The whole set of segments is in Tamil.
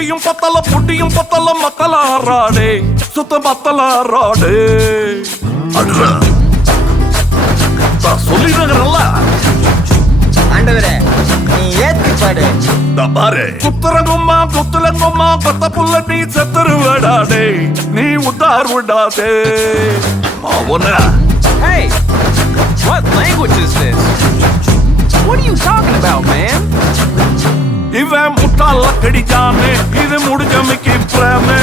புட்டியும் பத்தல மத்தலாராடே சுத்த மத்தலாராடே அட்ரா சொல்லிடுறல ஆண்டவரே நீ ஏத்தி பாடு பாரு குத்துறங்கும்மா குத்துலங்கும்மா கொத்த புள்ள நீ செத்துருவடாடே நீ உத்தார் விடாதே அவன Hey, what language is this? What are you talking about, man? இவன் முட்டாள கடிச்சானே இது முடிஞ்ச மிக்கி பிரேமே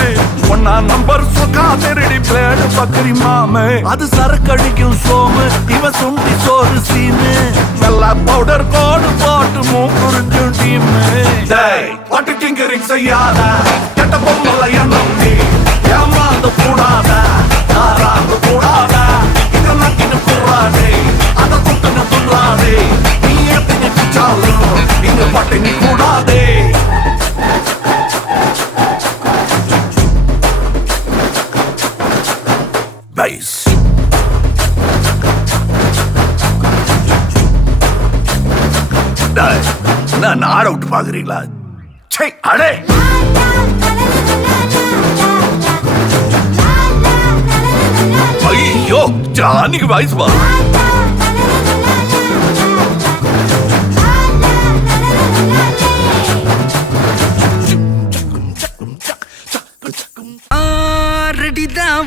ஒன்னா நம்பர் சுகா திருடி பிளேடு பக்கரி மாமே அது சரக்கடிக்கும் சோமு இவன் சுண்டி சோறு சீனு நல்லா பவுடர் கோடு போட்டு மூக்குறிஞ்சு டீமு டேய் பட்டு டிங்கரிங் செய்யாத கெட்ட பொம்மல எண்ணம் நீ ஏமாந்து கூடாத யாராந்து கூடாத இதை நக்கின்னு கூடாதே அதை குத்துன்னு துள்ளாதே நீ எத்தனை பிச்சாலும் இங்க பட்டினி கூடாதே பைஸ் நான் ஆட விட்டு பாக்குறீங்களா சே அடே ஐயோ ஜானிக்கு வாய்ஸ் வா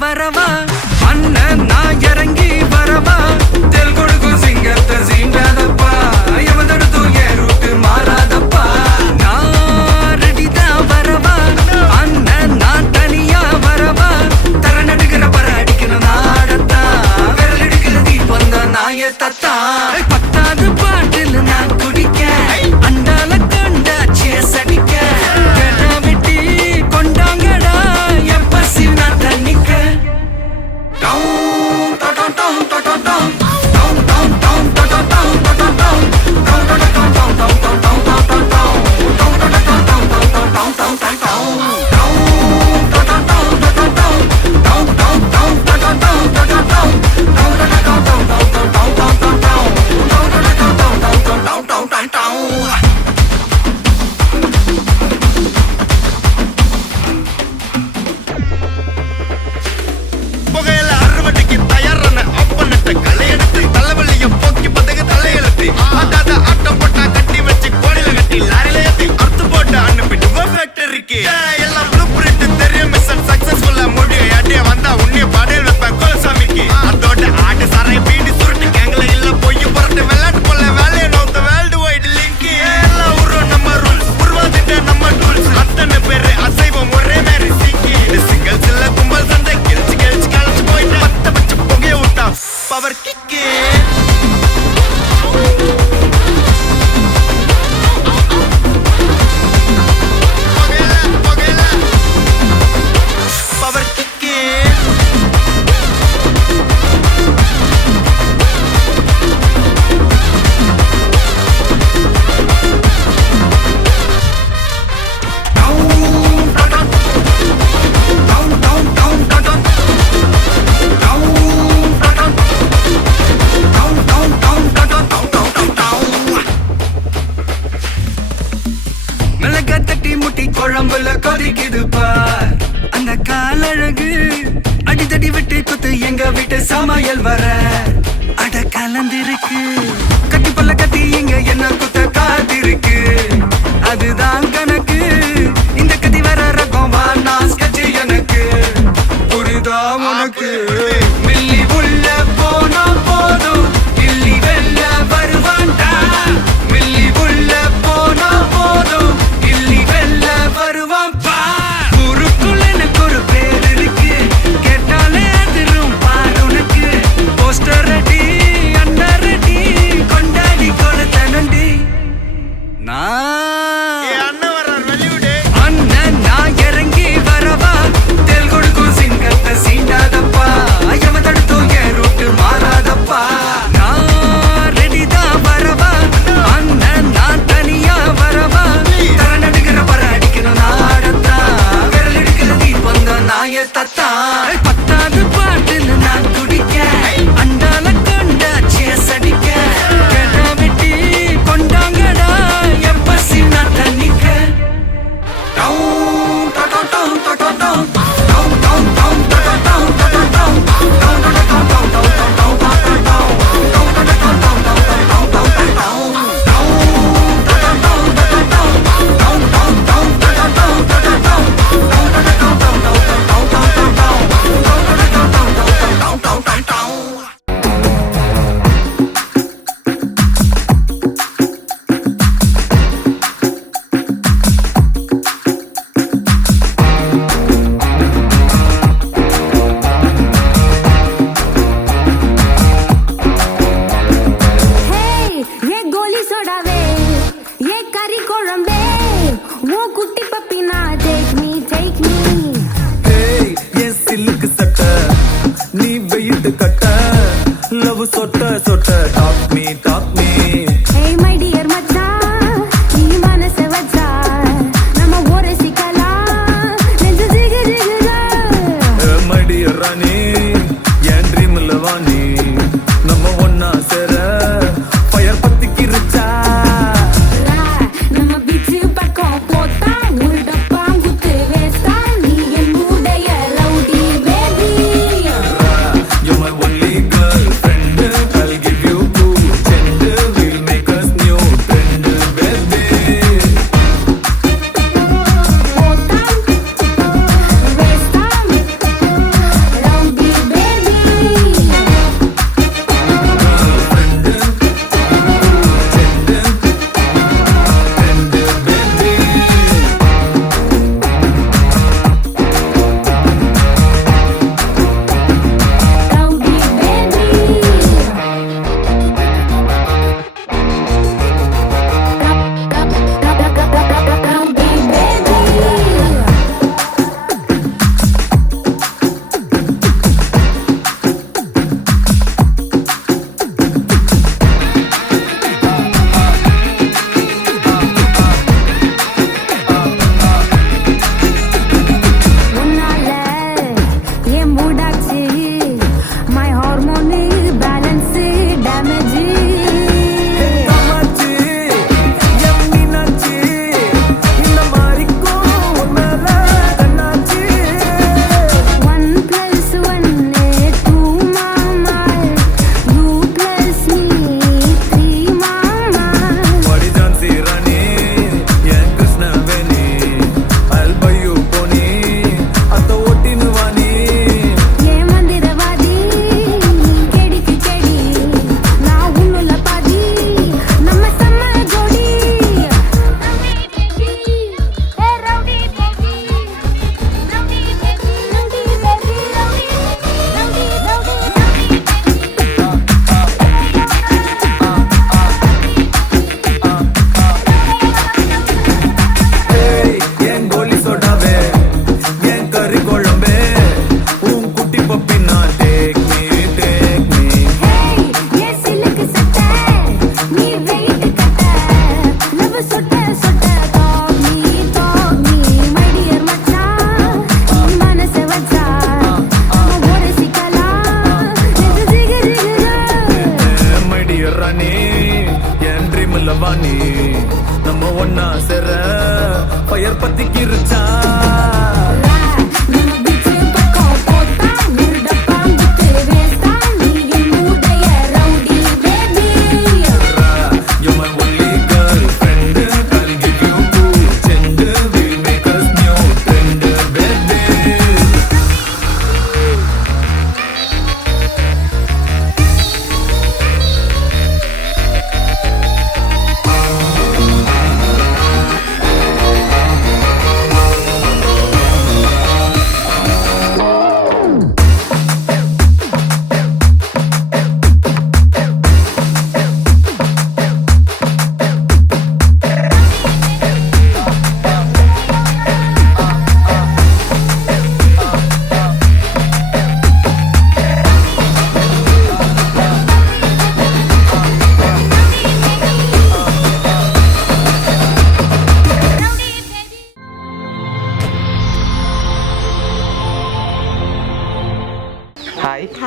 வரவா அண்ணன் நான் இறங்கி வரவா தெல் கொடுக்கும் சிங்கத்தை சீண்டாதப்பா எவதடுத்து என் ரூட்டு மாறாதப்பா நான் ரெடிதான் வரவா அண்ணன் நான் தனியா வரவா தர நடுக்கிற பர அடிக்கணும் நாடத்தா விரல் எடுக்கிற தீபம் தான் நாய தத்தா பத்தாவது பாட்டில் நான் குடிக்க அண்டால கண்டா சேஸ் அடிக்க கேட்டா வெட்டி கொண்டாங்கடா என் பசி நான் தண்ணிக்க குழம்புல கொதிக்குது பார் அந்த காலழகு அடித்தடி விட்டு குத்து எங்க வீட்டு சமையல் வர அட கலந்திருக்கு கட்டி பல்ல கட்டி இங்க என்ன குத்த காத்திருக்கு அதுதான் கணக்கு இந்த கதி வர ரகம் வா நான் ஸ்கெட்ச் எனக்கு புரிதா உனக்கு மில்லி உள்ள போனா போதும் இல்லி வெல்ல வருவான்டா மில்லி உள்ள போனா போதும் இல்லி வெல்ல வருவான் பார் ஊருக்குள்ள எனக்கு ஒரு பேர் இருக்கு கேட்டாலே அதிரும் பார் உனக்கு போஸ்டர் ரெடி அண்டர் ரெடி கொண்டாடி கொளுத்தனண்டி அண்ணன் நான் இறங்கி வரவா தெல் கொடுக்கும் சிங்கத்தை சீண்டாதப்பா எவன் தடுத்தும் என் ரூட்டு மாறாதப்பா நான் ரெடிதான் வரவா அண்ணன் நான் தனியா வரவா தர நடுக்கிற பர அடிக்கணும் நாடத்தா விரல் எடுக்கிற தீபம் தான் நாய தத்தா பத்தாவது பாட்டில் நான் குடிக்க அண்டால கண்டா சேஸ் அடிக்க கேட்டா வெட்டி கொண்டாங்கடா என் பசி நான் தண்ணிக்க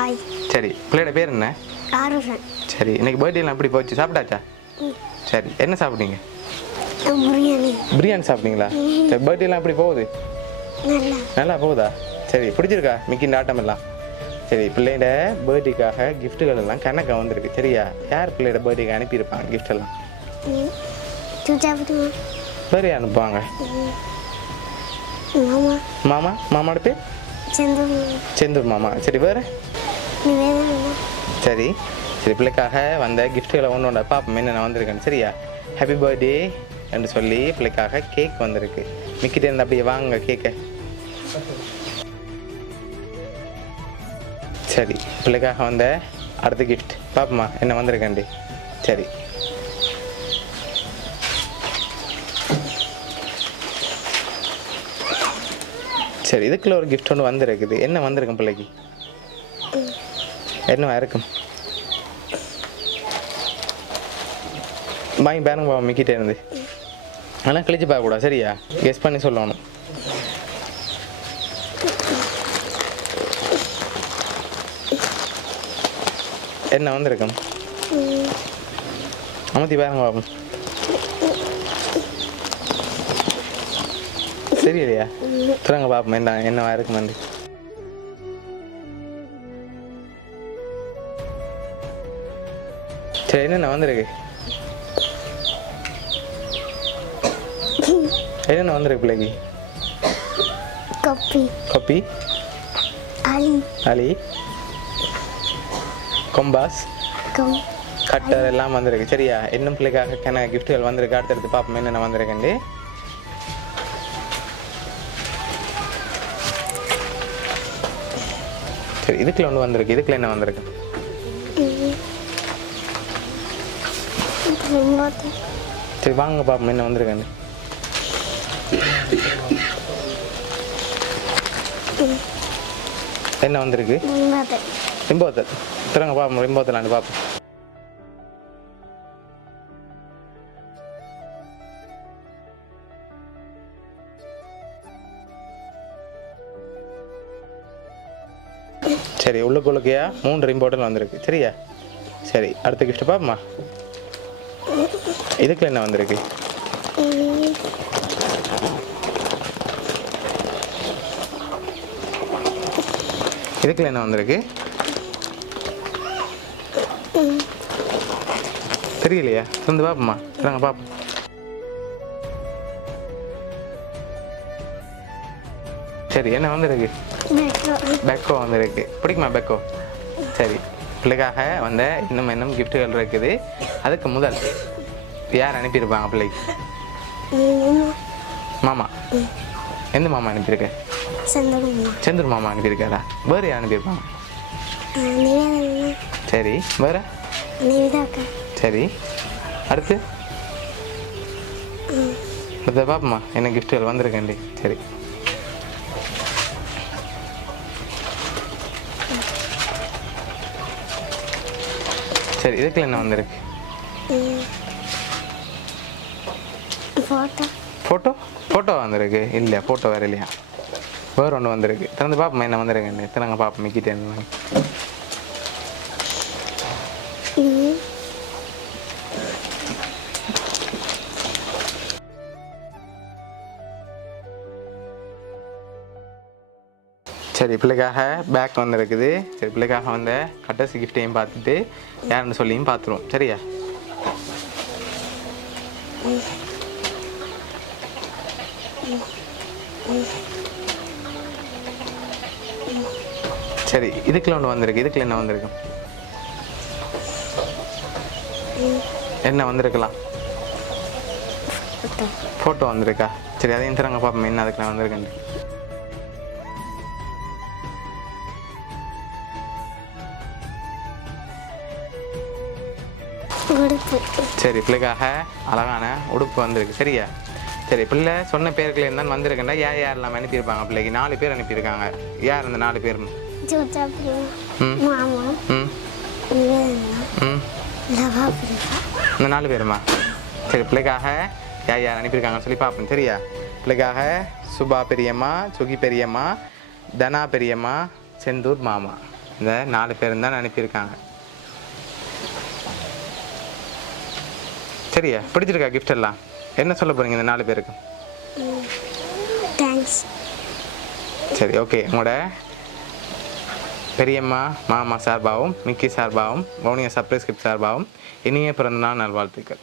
ஹாய் சரி பிள்ளையோட பேர் என்ன? ஆருஷன். சரி இன்னைக்கு பர்த்டேலாம் எப்படி போச்சு? சாப்பிட்டாச்சா? சரி என்ன சாப்பிட்டீங்க? பிரியாணி. பிரியாணி சாப்பிட்டீங்களா? சரி பர்த்டேலாம் எப்படி போகுது? நல்லா. நல்லா போகுதா? சரி பிடிச்சிருக்கா மிக்கி இந்த ஆட்டம் எல்லாம்? சரி பிள்ளையோட பர்த்டேக்காக கிஃப்ட்டுகள் எல்லாம் கணக்காக வந்திருக்கு சரியா? யார் பிள்ளையோட பர்த்டேக்கு அனுப்பியிருப்பாங்க gift எல்லாம்? சுஜாபதி. வேறு யார் அனுப்புவாங்க? மாமா. மாமா. மாமாவோட பேர்? செந்தூர். செந்தூர் மாமா. சரி வேறு? நிவேதனா. சரி சரி பிள்ளைக்காக வந்த கிஃப்ட்டுகளை ஒன்று ஒன்றா பாப்போம் என்னென்ன வந்திருக்கேன்னு சரியா? ஹாப்பி பர்த்டே என்று சொல்லி பிள்ளைக்காக கேக் வந்திருக்கு. மிக்கிட்டே இருந்து அப்படியே வாங்க கேக்கை. சரி பிள்ளைக்காக வந்த அடுத்த கிஃப்ட் பாப்போமா என்ன வந்திருக்கேன்டி. சரி சரி இதுக்குள்ள ஒரு கிஃப்ட் ஒன்று வந்திருக்குது. என்ன வந்திருக்கும் பிள்ளைக்கு? என்னவா இருக்கும்? வாங்கி பாருங்க பாப்பா மிக்கிட்டே இருந்து. ஆனால் கிழிச்சு பார்க்கக்கூடாது சரியா? கெஸ் பண்ணி சொல்லணும். என்ன வந்திருக்கும்? அமர்த்தி பாருங்க பாப்போம். தெரியலையா? சொல்லுங்க பாப்போம் என்ன என்னவா இருக்கும் நன்றி. சரி என்னென்ன வந்திருக்கு? என்னென்ன வந்திருக்கு பிள்ளைக்கு? கப்பி. கப்பி. அலி. அலி. கொம்பாஸ். கட்டர் எல்லாம் வந்திருக்கு சரியா? இன்னும் பிள்ளைக்காக கிஃப்ட்டுகள் வந்திருக்கு. அடுத்தடுத்து பார்ப்போம் என்னென்ன வந்திருக்குண்டு. சரி இதுக்குள்ள ஒன்று வந்திருக்கு. இதுக்குள்ள என்ன வந்திருக்கு? சரி வாங்க பார்ப்போம் என்ன வந்திருக்குன்னு. என்ன வந்திருக்கு? ரிம்போத்தல். திறங்க பார்ப்போம் ரிம்போத்தலான்னு பார்ப்போம். சரி உள்ளுக்குள்ளுக்கையா 3 ரிம்போட்டல் வந்திருக்கு சரியா? சரி அடுத்த கிஃப்ட் பாப்போமா? இதுக்குள்ள என்ன வந்திருக்கு? இதுக்குள்ள என்ன வந்திருக்கு? தெரியலையா? வந்து பாப்போமா? திறங்க பாப்போம். சரி என்ன வந்திருக்கு? பெக்கோ வந்திருக்கு. பிடிக்குமா பெக்கோ? சரி பிள்ளைக்காக வந்த இன்னும் கிஃப்ட்டுகள் இருக்குது. அதுக்கு முதல் யார் அனுப்பியிருப்பாங்க பிள்ளைக்கு? மாமா. எந்த மாமா அனுப்பியிருக்க? செந்தூர் மாமா அனுப்பியிருக்காரா? வேறு யார் அனுப்பியிருப்பாங்க? சரி வேறு? சரி அடுத்து அடுத்த பாப்போமா என்ன கிஃப்ட்டுகள் வந்திருக்கேன்டி. சரி சரி இதுக்குள்ள என்ன வந்திருக்கு? ஃபோட்டோ. ஃபோட்டோ வந்திருக்கு. இல்லை ஃபோட்டோ வேறு இல்லையா? வேறு ஒன்று வந்திருக்கு. திறந்து பார்ப்போம் என்ன வந்திருக்குன்னு. திறங்க பார்ப்போம் மிக்கிட்டே இருந்து. சரி பிள்ளைக்காக பேக் வந்திருக்குது. சரி பிள்ளைக்காக வந்த கட்டசி கிஃப்டையும் பார்த்துட்டு யாருன்னு சொல்லியும் பார்த்துருவோம் சரியா? சரி இதுக்குள்ள ஒன்று வந்திருக்கு. இதுக்குள்ள என்ன வந்திருக்கு? என்ன வந்திருக்கலாம்? ஃபோட்டோ வந்திருக்கா? சரி அதையும் தரங்க பார்ப்போம் என்ன அதுக்குள்ள வந்திருக்குன்னு. சரி பிள்ளைக்காக அழகான உடுப்பு வந்திருக்கு சரியா? சரி பிள்ளை சொன்ன பேருக்குள்ள இருந்தால் வந்திருக்கேன்டா. யார் யாரெல்லாம் அனுப்பியிருப்பாங்க பிள்ளைக்கு? 4 பேர் அனுப்பியிருக்காங்க. யார் அந்த 4 பேர்? இந்த 4 பேருமா? சரி பிள்ளைக்காக யார் யார் அனுப்பியிருக்காங்கன்னு சொல்லி பார்ப்போம் சரியா? பிள்ளைக்காக சுபா பெரியம்மா, சுகி பெரியம்மா, தனா பெரியம்மா, செந்தூர் மாமா. இந்த 4 பேரும் தான் அனுப்பியிருக்காங்க. சரியா, பிடிச்சிருக்கா கிஃப்ட் எல்லாம்? என்ன சொல்ல போகிறீங்க இந்த 4 பேருக்கு? தேங்க்ஸ். சரி, ஓகே. உங்களோட பெரியம்மா மாமா சார்பாகவும் மிக்கி சார்பாகவும் வவுனியா சர்ப்ரைஸ் கிஃப்ட் சார்பாகவும் இனிய பிறந்தநாள் நல்வாழ்த்துக்கள்.